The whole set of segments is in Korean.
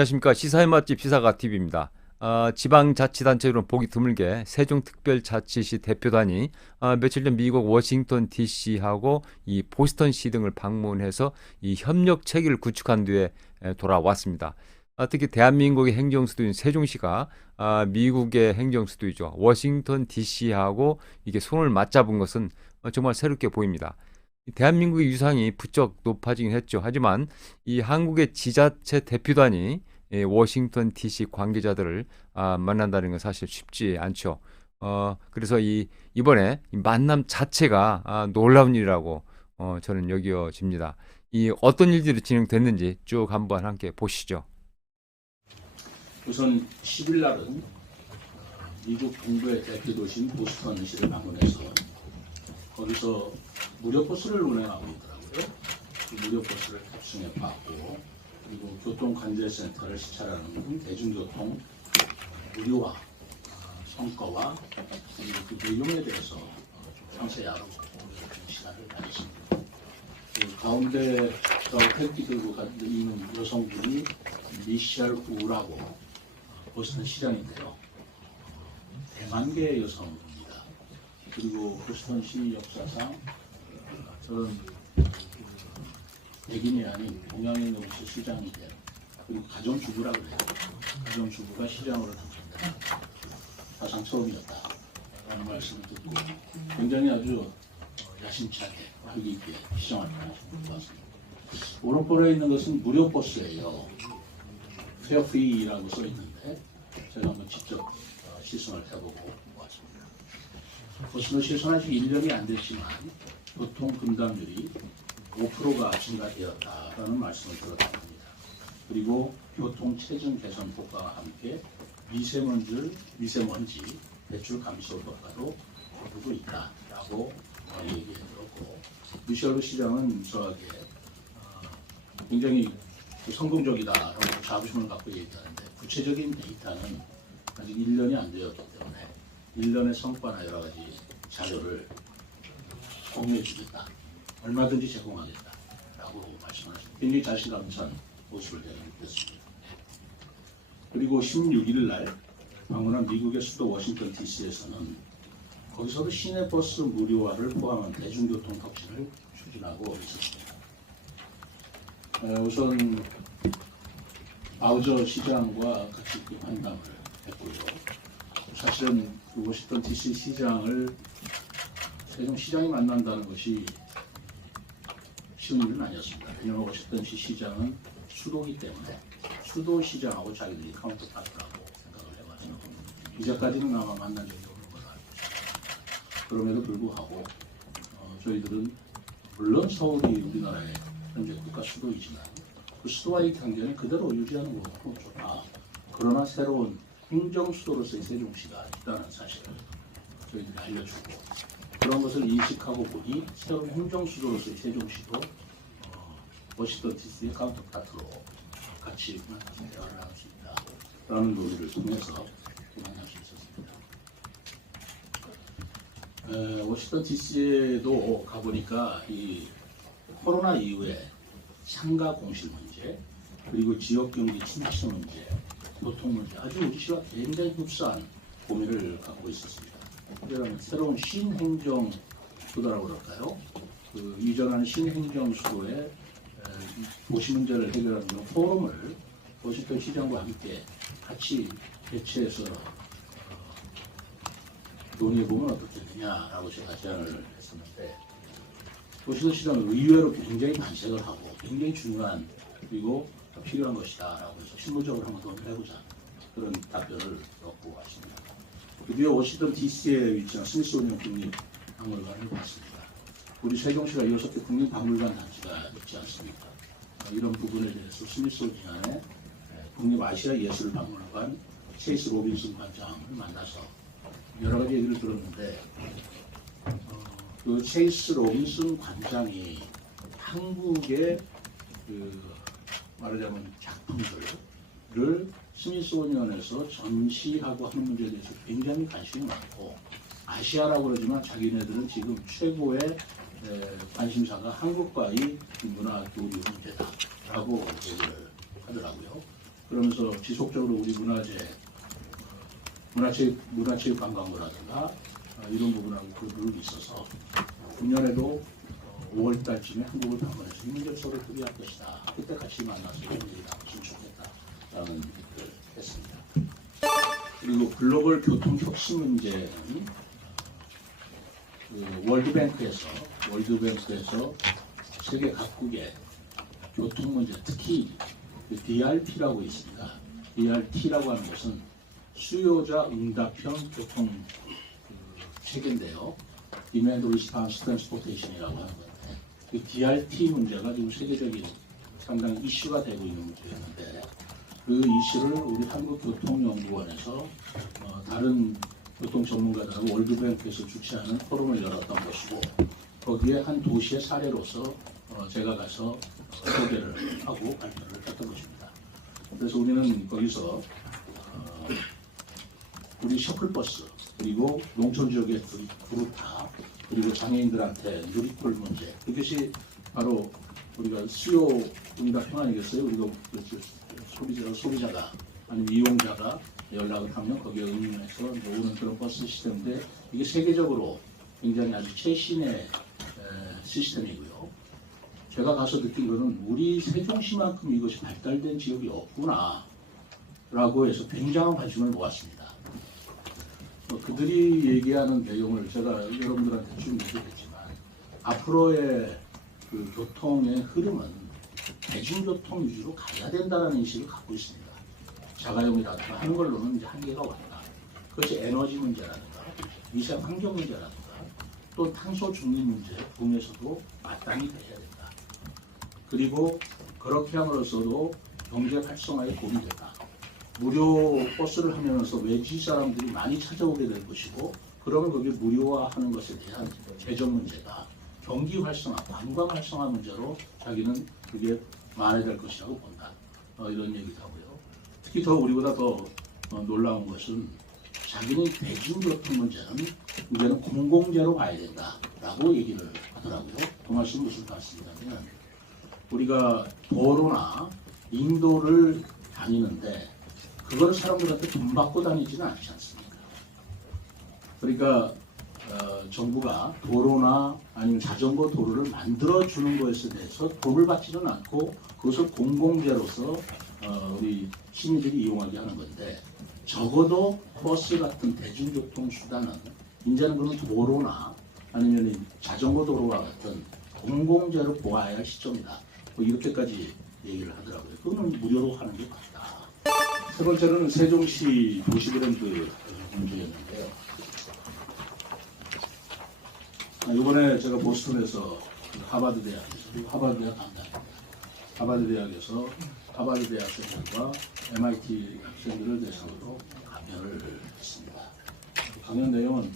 안녕하십니까. 시사의 맛집 시사가 TV입니다. 지방자치단체로는 보기 드물게 세종특별자치시 대표단이 며칠 전 미국 워싱턴 DC하고 이 보스턴시 등을 방문해서 이 협력 체계를 구축한 뒤에 돌아왔습니다. 특히 대한민국의 행정수도인 세종시가 미국의 행정수도이죠. 워싱턴 DC하고 이게 손을 맞잡은 것은 정말 새롭게 보입니다. 대한민국의 위상이 부쩍 높아지긴 했죠. 하지만 이 한국의 지자체 대표단이 워싱턴 DC 관계자들을 만난다는 건 사실 쉽지 않죠. 그래서 이번에 이 만남 자체가 놀라운 일이라고 저는 여겨집니다. 이 어떤 일들이 진행됐는지 쭉 한번 함께 보시죠. 우선 10일 날은 미국 동부의 대표 도시인 보스턴시를 방문해서 거기서 무료 버스를 운행하고 있더라고요. 그 무료 버스를 탑승해 봤고, 그리고 교통관제센터를 시찰하는 대중교통 무료화 성과와 그리고 그 내용에 대해서 상세히 알아보고 시간을 가졌습니다. 그 가운데 택기 들고 있는 여성분이 미셸 우라고 보스턴 시장인데요. 대만계 여성입니다. 그리고 보스턴시 역사상 저는 백인이 아닌 동양인 여기서 시장이 된, 그리고 가정주부라고 해요. 가정주부가 시장으로 당선된 사상 처음이었다라는 말씀을 듣고 굉장히 아주 야심차게 활기 있게 시장을 하시는 것 같습니다. 오른편에 있는 것은 무료 버스예요. 페어피라고 써 있는데 제가 한번 직접 시승을 해보고 왔습니다. 버스는 시승한 지 1년이 안 됐지만 교통 금담률이 5%가 증가되었다라는 말씀을 들었답니다. 그리고 교통 체증 개선 효과와 함께 미세먼지 배출 감소 효과도 거두고 있다라고 얘기해 들었고, 미셸 시장은 저에게 굉장히 성공적이다라고 자부심을 갖고 얘기하는데, 구체적인 데이터는 아직 1년이 안 되었기 때문에 1년의 성과나 여러 가지 자료를 공유해 주겠다, 얼마든지 제공하겠다라고 말씀하셨습니다. 굉장히 자신감찬 모습을 제가 느꼈습니다. 그리고 16일 날 방문한 미국의 수도 워싱턴 DC에서는 거기서도 시내버스 무료화를 포함한 대중교통 혁신을 추진하고 있었습니다. 우선 바우저 시장과 같이 환담을 했고요. 사실은 그 워싱턴 DC 시장을 세종시장이 만난다는 것이 쉬운 일은 아니었습니다. 왜냐하면 워싱턴시 시장은 수도이기 때문에 수도시장하고 자기들이 카운터파트라고 생각을 해가지고 이제까지는 아마 만난 적이 없는 걸로 알고 있습니다. 그럼에도 불구하고 저희들은 물론 서울이 우리나라의 현재 국가 수도이지만 그 수도와의 경쟁을 그대로 유지하는 것도 좋다. 그러나 새로운 행정수도로서의 세종시가 있다는 사실을 저희들이 알려주고, 그런 것을 인식하고 보니 새로운 행정수도로서의 세종시도 워싱턴 DC의 카운터파트로 같이 대화를 할 수 있다라는 논의를 통해서 만날 수 있었습니다. 워싱턴 DC에도 가보니까 이 코로나 이후에 상가 공실 문제, 그리고 지역 경제 침체 문제, 교통 문제, 아주 우리 시와 굉장히 흡사한 고민을 갖고 있었습니다. 그러면 새로운 신행정 수도라고 그럴까요? 그 이전하는 신행정 수도의 도시 문제를 해결하는 포럼을 워싱턴 시장과 함께 같이 개최해서 논의해보면 어떻겠느냐라고 제가 제안을 했었는데, 워싱턴 시장은 의외로 굉장히 반색을 하고 굉장히 중요한, 그리고 필요한 것이다라고 해서 실무적으로 한번 논의를 해보자, 그런 답변을 얻고 왔습니다. 그 뒤에 워싱턴 DC에 위치한 스미소니언 국립박물관을 봤습니다. 우리 세종시가 6개 국립박물관 단지가 있지 않습니까? 이런 부분에 대해서 스미소니언의 국립아시아예술박물관 체이스 로빈슨 관장을 만나서 여러 가지 얘기를 들었는데, 그 체이스 로빈슨 관장이 한국의 말하자면 작품들을 스미소니언에서 전시하고 하는 문제에 대해서 굉장히 관심이 많고, 아시아라고 그러지만 자기네들은 지금 최고의 관심사가 한국과의 문화 교류 문제다라고 얘기를 하더라고요. 그러면서 지속적으로 우리 문화체육관광부라든가 이런 부분하고 그룹이 있어서 금년에도 5월 달쯤에 한국을 방문해서 인적서를 협의할 것이다. 그때 같이 만나서 이런 얘기 나눴으면 좋겠다라는 얘기를 했습니다. 그리고 글로벌 교통 혁신 문제는 월드뱅크에서 세계 각국의 교통 문제, 특히 DRP라고 있습니다. DRT라고 하는 것은 수요자 응답형 교통 체계인데요. Demand Response Transportation이라고 하는 건데, 그 DRT 문제가 지금 세계적인 상당히 이슈가 되고 있는 문제였는데, 그 이슈를 우리 한국교통연구원에서 다른 교통 전문가들하고 월드뱅크에서 주최하는 포럼을 열었던 것이고, 거기에 한 도시의 사례로서 제가 가서 소개를 하고 발표를 했던 것입니다. 그래서 우리는 거기서 우리 셔틀버스, 그리고 농촌 지역의 구루타, 그리고 장애인들한테 누리콜 문제, 그것이 바로 우리가 수요 응답형 아니겠어요? 우리가 소비자가 아니면 이용자가 연락을 하면 거기에 응용해서 오는 그런 버스 시스템인데, 이게 세계적으로 굉장히 아주 최신의 시스템이고요. 제가 가서 느낀 것은 우리 세종시만큼 이것이 발달된 지역이 없구나 라고 해서 굉장한 관심을 모았습니다. 그들이 얘기하는 내용을 제가 여러분들한테 쭉 얘기했지만, 앞으로의 그 교통의 흐름은 대중교통 위주로 가야 된다는 인식을 갖고 있습니다. 자가용이라든가 하는 걸로는 이제 한계가 왔다. 그것이 에너지 문제라든가 미세 환경 문제라든가 또 탄소 중립 문제 부분에서도 마땅히 돼야 된다. 그리고 그렇게 함으로써도 경제 활성화에 도움이 된다. 무료 버스를 하면서 외지 사람들이 많이 찾아오게 될 것이고, 그러면 그게 무료화하는 것에 대한 재정 문제가 경기 활성화, 관광 활성화 문제로 자기는 그게 만회될 것이라고 본다. 이런 얘기도 하고요. 특히 더 우리보다 더 놀라운 것은 자기는 대중교통 문제는 이제는 공공재로 봐야 된다라고 얘기를 하더라고요. 그 말씀은 무슨 말씀이냐면, 우리가 도로나 인도를 다니는데 그걸 사람들한테 돈 받고 다니지는 않지 않습니까? 그러니까 정부가 도로나 아니면 자전거 도로를 만들어주는 것에 대해서 돈을 받지는 않고 그것을 공공재로서 우리 시민들이 이용하게 하는 건데, 적어도 버스 같은 대중교통 수단은 이제는 그런 도로나 아니면 자전거 도로와 같은 공공재로 보아야 할 시점이다. 뭐 이렇게까지 얘기를 하더라고요. 그거는 무료로 하는 게 맞다. 세 번째로는 세종시 도시 브랜드 문제였는데요. 이번에 제가 보스턴에서 하버드 대학에서 하버드 대학생들과 MIT 학생들을 대상으로 강연을 했습니다. 강연 내용은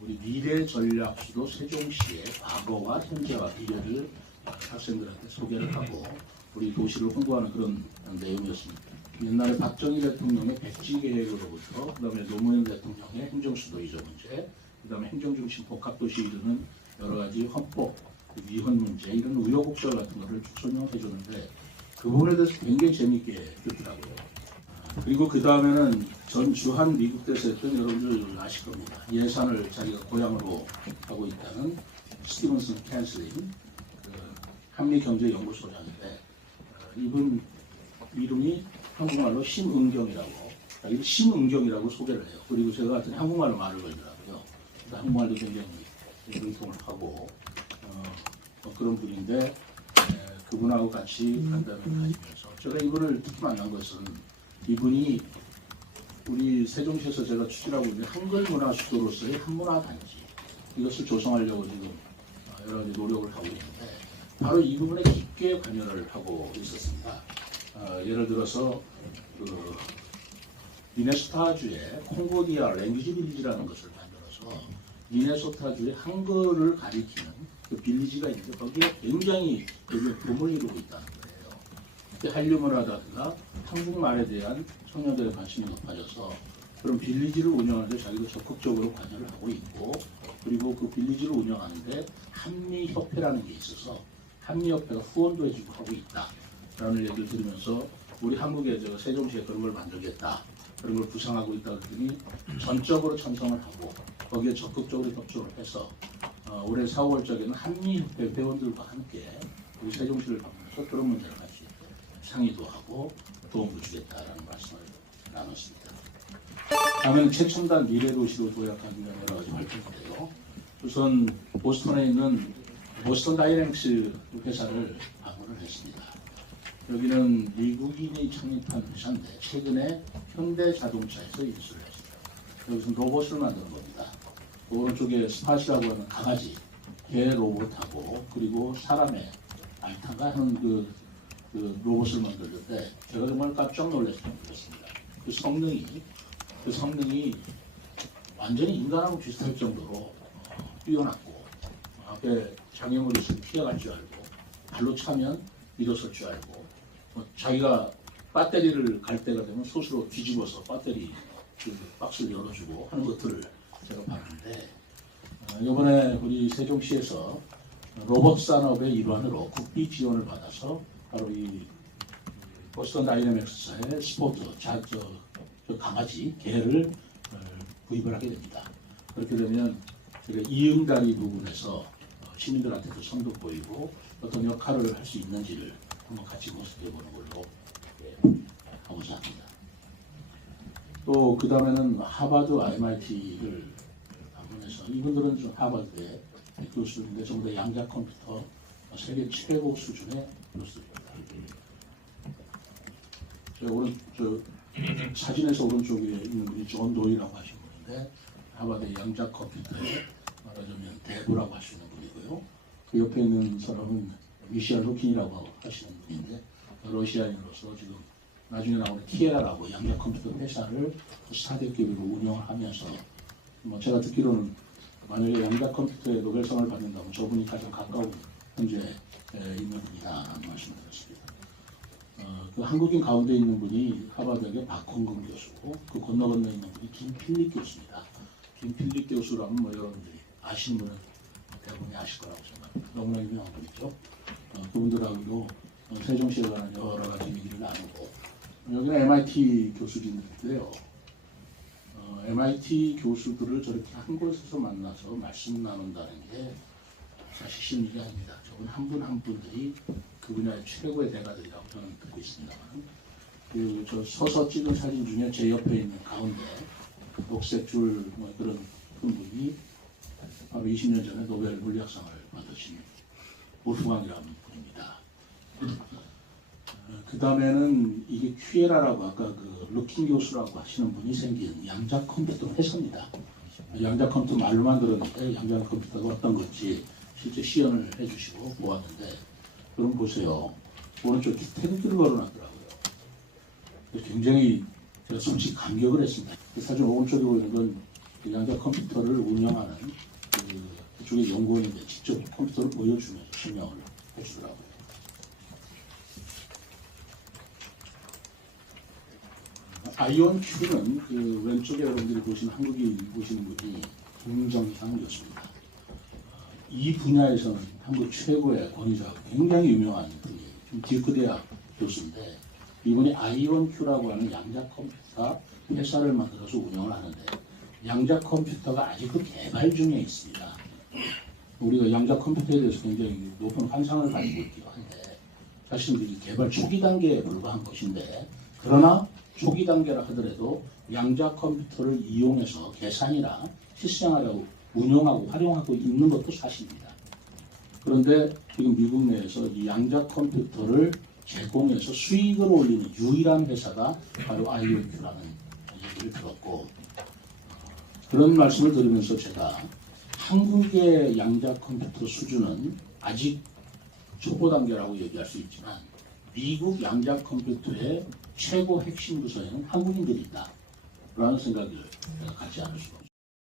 우리 미래 전략 수도 세종시의 과거와 현재와 미래를 학생들한테 소개를 하고 우리 도시를 홍보하는 그런 내용이었습니다. 옛날에 박정희 대통령의 백지 계획으로부터, 그다음에 노무현 대통령의 행정수도 이전 문제, 그다음에 행정중심 복합도시 이루는 여러 가지 헌법 위헌 문제, 이런 우여곡절 같은 것을 쭉 설명해 줬는데 그 부분에 대해서 굉장히 재미있게 듣더라고요. 그리고 그 다음에는 전 주한 미국 대사 했던, 여러분들 아실 겁니다. 예산을 자기가 고향으로 하고 있다는 스티븐슨 캔슬링 한미경제연구소장인데, 이분 이름이 한국말로 심은경이라고 소개를 해요. 그리고 제가 같은 한국말로 말을 걸더라고요. 한국말도 굉장히 능통을 하고 그런 분인데, 그분하고 같이 간담회를 하시면서 제가 이분을 특히 만난 것은, 이분이 우리 세종시에서 제가 추진하고 있는 한글 문화 수도로서의 한문화 단지, 이것을 조성하려고 지금 여러 가지 노력을 하고 있는데, 바로 이 부분에 깊게 관여를 하고 있었습니다. 예를 들어서 미네소타주의 콩고디아 랭귀지 빌리지라는 것을 만들어서 미네소타주의 한글을 가리키는 그 빌리지가 있는데, 거기에 굉장히 붐을 이루고 있다는 거예요. 한류 문화라든가 한국말에 대한 청년들의 관심이 높아져서 그런 빌리지를 운영하는데 자기도 적극적으로 관여를 하고 있고, 그리고 그 빌리지를 운영하는데 한미협회라는 게 있어서 한미협회가 후원도 해주고 하고 있다라는 얘기를 들으면서 우리 한국에 저 세종시에 그런 걸 만들겠다, 그런 걸 구상하고 있다 그랬더니 전적으로 찬성을 하고 거기에 적극적으로 협조를 해서 올해 4월적에는 한미협회 회원들과 함께 우리 세종시를 방문해서 그런 문제를 같이 상의도 하고 도움도 주겠다라는 말씀을 나눴습니다. 다음은 최첨단 미래도시로 도약하기 위한 여러 가지 활동인데요. 우선 보스턴에 있는 보스턴 다이내믹스 회사를 방문을 했습니다. 여기는 미국인이 창립한 회사인데 최근에 현대 자동차에서 인수를 했습니다. 여기서 로봇을 만드는 겁니다. 오른쪽에 스팟이라고 하는 강아지, 개 로봇하고 그리고 사람의 알타가 하는 그 로봇을 만들는데 제가 정말 깜짝 놀랐습니다. 그 성능이 완전히 인간하고 비슷할 정도로 뛰어났고 앞에 장애물이 있으면 피해갈 줄 알고 발로 차면 일어설 줄 알고 자기가 배터리를 갈 때가 되면 스스로 뒤집어서 배터리 그 박스를 열어주고 하는 것들을 제가 봤는데 이번에 우리 세종시에서 로봇 산업의 일환으로 국비 지원을 받아서 바로 이 보스턴 다이내믹스사의 스포트 저 강아지 개를 구입을 하게 됩니다. 그렇게 되면 저희가 이응다리 부분에서 시민들한테도 선도 보이고 어떤 역할을 할 수 있는지를 한번 같이 모색해 보는 걸로 하고자 합니다. 또 그 다음에는 하버드 MIT를 방문해서 이분들은 좀 하버드의 교수인데 전부 다 양자 컴퓨터 세계 최고 수준의 교수입니다. 사진에서 오른쪽에 있는 분이 존 도이라고 하시는 분인데 하버드 양자 컴퓨터의 말하자면 대부라고 할 수 있는 분이고요. 그 옆에 있는 사람은 미셸 루킨이라고 하시는 분인데 러시아인으로서 지금 나중에 나오는 키에라라고 양자 컴퓨터 회사를 4대 기업으로 운영하면서 제가 듣기로는 만약에 양자 컴퓨터에 노벨상을 받는다면 저분이 가장 가까운 현재 있는 분이다라는 말씀을 드렸습니다. 그 한국인 가운데 있는 분이 하버드의 박헌근 교수고 그 건너 있는 분이 김필립 교수입니다. 김필립 교수라면 여러분들이 아시는 분은 대부분이 아실 거라고 생각합니다. 너무나 유명한 분이죠. 그분들하고도 세종시에 관한 여러 가지 얘기를 나누고 여기는 MIT 교수진들인데요. MIT 교수들을 저렇게 한 곳에서 만나서 말씀 나눈다는 게 사실 쉬운 일이 아닙니다. 저분 한 분 한 분들이 그 분야의 최고의 대가들이라고 저는 듣고 있습니다만 저 서서 찍은 사진 중에 제 옆에 있는 가운데 녹색 줄 그런 큰 분이 바로 20년 전에 노벨 물리학상을 받으신 울프강이라는 분입니다. 그 다음에는 이게 퀴에라라고 아까 그 루킨 교수라고 하시는 분이 생긴 양자 컴퓨터 회사입니다. 양자 컴퓨터 말로만 들었는데 양자 컴퓨터가 어떤 건지 실제 시연을 해주시고 보았는데 그럼 보세요. 오른쪽 태극기를 걸어놨더라고요. 굉장히 제가 솔직히 감격을 했습니다. 사실 오른쪽에 보이는 건 그 양자 컴퓨터를 운영하는 그쪽의 연구원인데 직접 컴퓨터를 보여주면서 설명을 해주더라고요. 아이온 큐는 그 왼쪽에 여러분들이 보시는 한국인 보시는 분이 김정향 교수입니다. 이 분야에서는 한국 최고의 권위자고 굉장히 유명한 분이에요. 지금 디크 대학 교수인데 이분이 아이온 큐라고 하는 양자 컴퓨터 회사를 만들어서 운영을 하는데 양자 컴퓨터가 아직 그 개발 중에 있습니다. 우리가 양자 컴퓨터에 대해서 굉장히 높은 환상을 가지고 있기도 한데 사실은 이 개발 초기 단계에 불과한 것인데 그러나 초기 단계라 하더라도 양자 컴퓨터를 이용해서 계산이나 실생활하고 운영하고 활용하고 있는 것도 사실입니다. 그런데 지금 미국 내에서 이 양자 컴퓨터를 제공해서 수익을 올리는 유일한 회사가 바로 아이오큐라는 얘기를 들었고 그런 말씀을 들으면서 제가 한국의 양자 컴퓨터 수준은 아직 초보 단계라고 얘기할 수 있지만 미국 양자 컴퓨터의 최고 핵심 부서에는 한국인들이 있다라는 생각을 갖지 않을 수가 없습니다.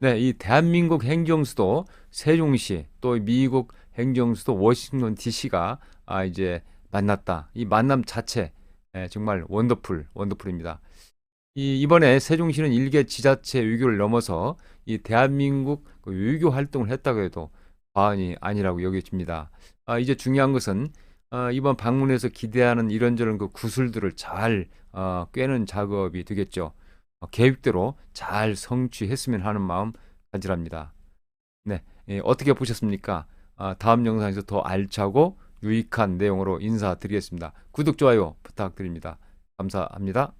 네, 이 대한민국 행정수도 세종시 또 미국 행정수도 워싱턴 DC가 이제 만났다. 이 만남 자체 정말 원더풀입니다. 이번에 세종시는 일개 지자체 외교를 넘어서 이 대한민국 외교 활동을 했다고 해도 과언이 아니라고 여겨집니다. 이제 중요한 것은 이번 방문에서 기대하는 이런저런 그 구슬들을 잘 꿰는 작업이 되겠죠. 계획대로 잘 성취했으면 하는 마음 간절합니다. 네, 어떻게 보셨습니까? 다음 영상에서 더 알차고 유익한 내용으로 인사드리겠습니다. 구독, 좋아요 부탁드립니다. 감사합니다.